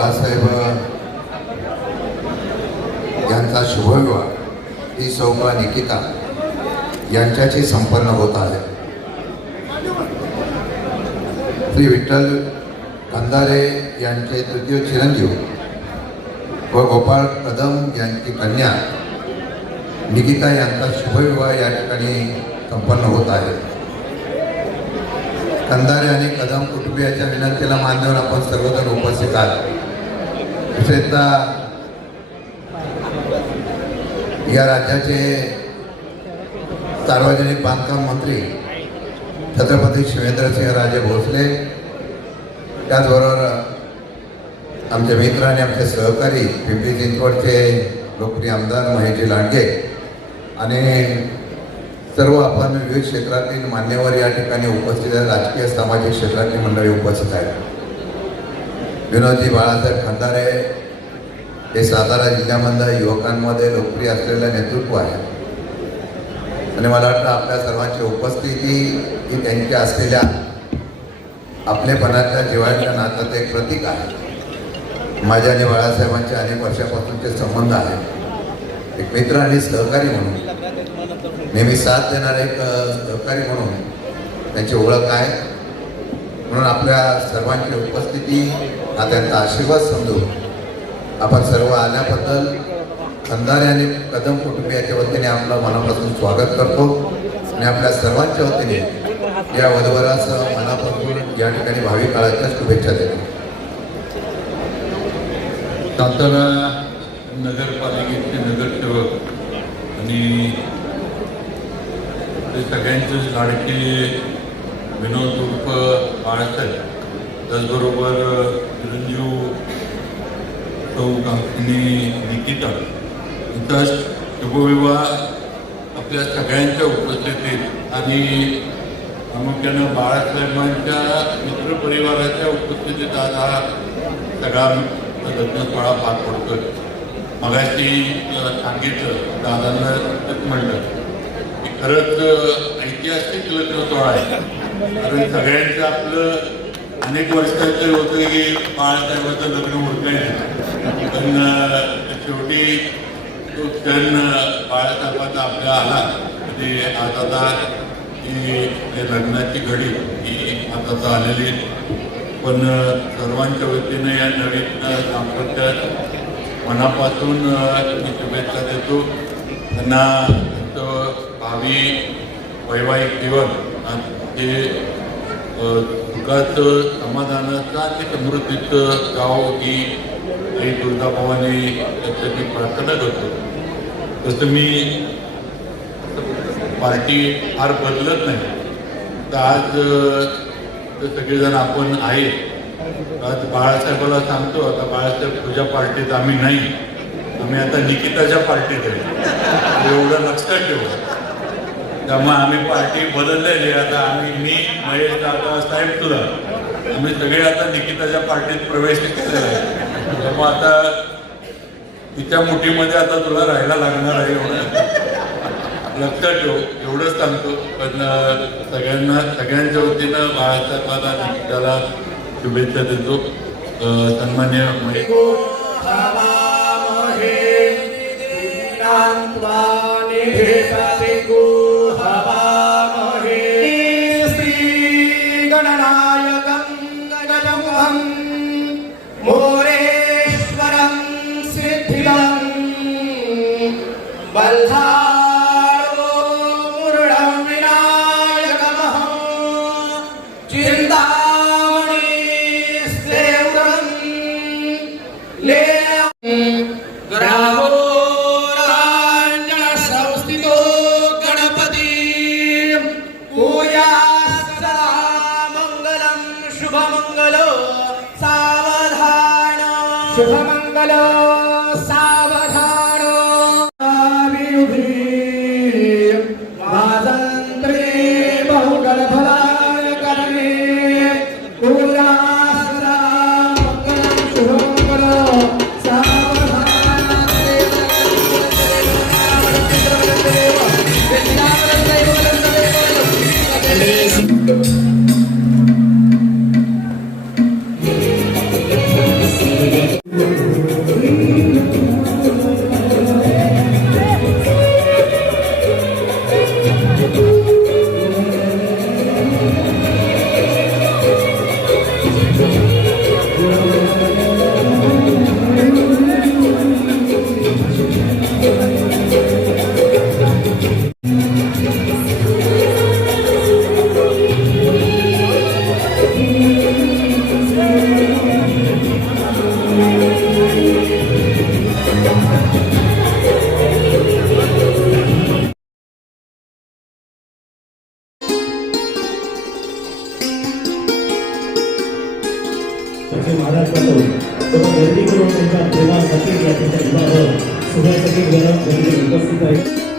बाळासाहेब यांचा शुभविवाह ही सौम्या निकिता यांच्याशी संपन्न होत आहे. श्री विठ्ठल कंधारे यांचे तृतीय चिरंजीव व गोपाळ कदम यांची कन्या निकिता यांचा शुभविवाह या ठिकाणी संपन्न होत आहे. कंधारे आणि कदम कुटुंबियाच्या विनंतीला मान देऊन आपण सर्वजण उपस्थित आहात. विशेषतः या राज्याचे सार्वजनिक बांधकाम मंत्री छत्रपती शिवेंद्रसिंहराजे भोसले, त्याचबरोबर आमचे मित्र आणि आमचे सहकारी पिंपरी चिंचवडचे लोकप्रिय आमदार महेशजी लांडगे आणि सर्व आपण विविध क्षेत्रातील मान्यवर या ठिकाणी उपस्थित आहेत. राजकीय सामाजिक क्षेत्रातील मंडळी उपस्थित आहेत. विनोदजी बाळासाहेब खंदारे हे सातारा जिल्ह्यामधल्या युवकांमध्ये लोकप्रिय असलेलं नेतृत्व आहे आणि मला वाटतं आपल्या सर्वांची उपस्थिती ही त्यांच्या असलेल्या आपलेपणाच्या जिव्हाळ्याच्या नात्याचं एक प्रतीक आहे. माझ्या आणि बाळासाहेबांचे अनेक वर्षापासूनचे संबंध आहेत. एक मित्र आणि सहकारी म्हणून, नेहमी साथ देणारे एक सहकारी म्हणून त्यांची ओळख आहे. म्हणून आपल्या सर्वांची उपस्थिती हा त्यांचा आशीर्वाद समजून आपण सर्व आल्याबद्दल खंदारे आणि कदम कुटुंबियाच्या वतीने आपलं मनापासून स्वागत करतो आणि आपल्या सर्वांच्या वतीने या वधूवरास मनापासून या ठिकाणी भावी काळाच्या शुभेच्छा देतो. सातारा नगरपालिकेचे नगरसेवक आणि ते सगळ्यांचेच लाडके विनोद उर्फ बाळासाहेब, त्याचबरोबर चिरंजीव सौ कांक्षिणी निकिता यांचा शुभविवाह आपल्या सगळ्यांच्या उपस्थितीत आणि प्रामुख्यानं बाळासाहेबांच्या मित्रपरिवाराच्या उपस्थितीत आज हा सगळा लग्न सोहळा पार पडतोय. मगाशी सांगितलं, दादांना म्हणलं की खरंच ऐतिहासिक लग्न सोहळा आहे. कारण सगळ्यांचं आपलं अनेक वर्षाचं होतं की बाळासाहेबाचं लग्न होतं नाही, पण शेवटी तो क्षण बाळासाहेबाचा आपल्या आला म्हणजे आज आता ही लग्नाची घडी ही आता आलेली. पण सर्वांच्या वतीनं या नवीन दाम्पत्यात मनापासून मी शुभेच्छा देतो. त्यांना त्यांचं भावी वैवाहिक जीवन ते सुखाचं, समाधानाचं आणि समृद्धीचं गाव ही आई तुळजाभवानी त्यासाठी प्रार्थना करतो. तसं मी पार्टी फार बदलत नाही. तर आज सगळेजण आपण आहे. आज बाळासाहेबाला सांगतो, आता बाळासाहेब तुझ्या पार्टीत आम्ही नाही, आम्ही आता निकिताच्या पार्टीत आहे, एवढं लक्षात ठेवू. त्यामुळे आम्ही पार्टी बदललेली. आता आम्ही, मी, महेश दादा, साहेब तुला, आम्ही सगळे आता निकिताच्या पार्टीत प्रवेश केलेला आहे. त्यामुळे आता तिच्या मुठीमध्ये आता तुला राहायला लागणार आहे, एवढं लक्षात ठेव, एवढंच सांगतो. पण सगळ्यांना, सगळ्यांच्या वतीनं बाळासाहेबाला निकिताला शुभेच्छा देतो. सन्मान्य महेश मोरेश्वरं सिद्धिदं बल्हारो मुरळं विनायकमहं चिंतामणि सेवरं ग्रामो रांजन संस्थितो गणपती पूया सदा मंगलं शुभमंगलो सावधान शुभमंगलो सावधान वाजंत्रे बहुगलफलाय करणे पूया सदा मंगलं शुभमंगलो सावधान असे महाराष्ट्रातून गर्दी करून त्यांच्या प्रेमासाठी या ठिकाणी सोहळ्यासाठी उपस्थित आहे.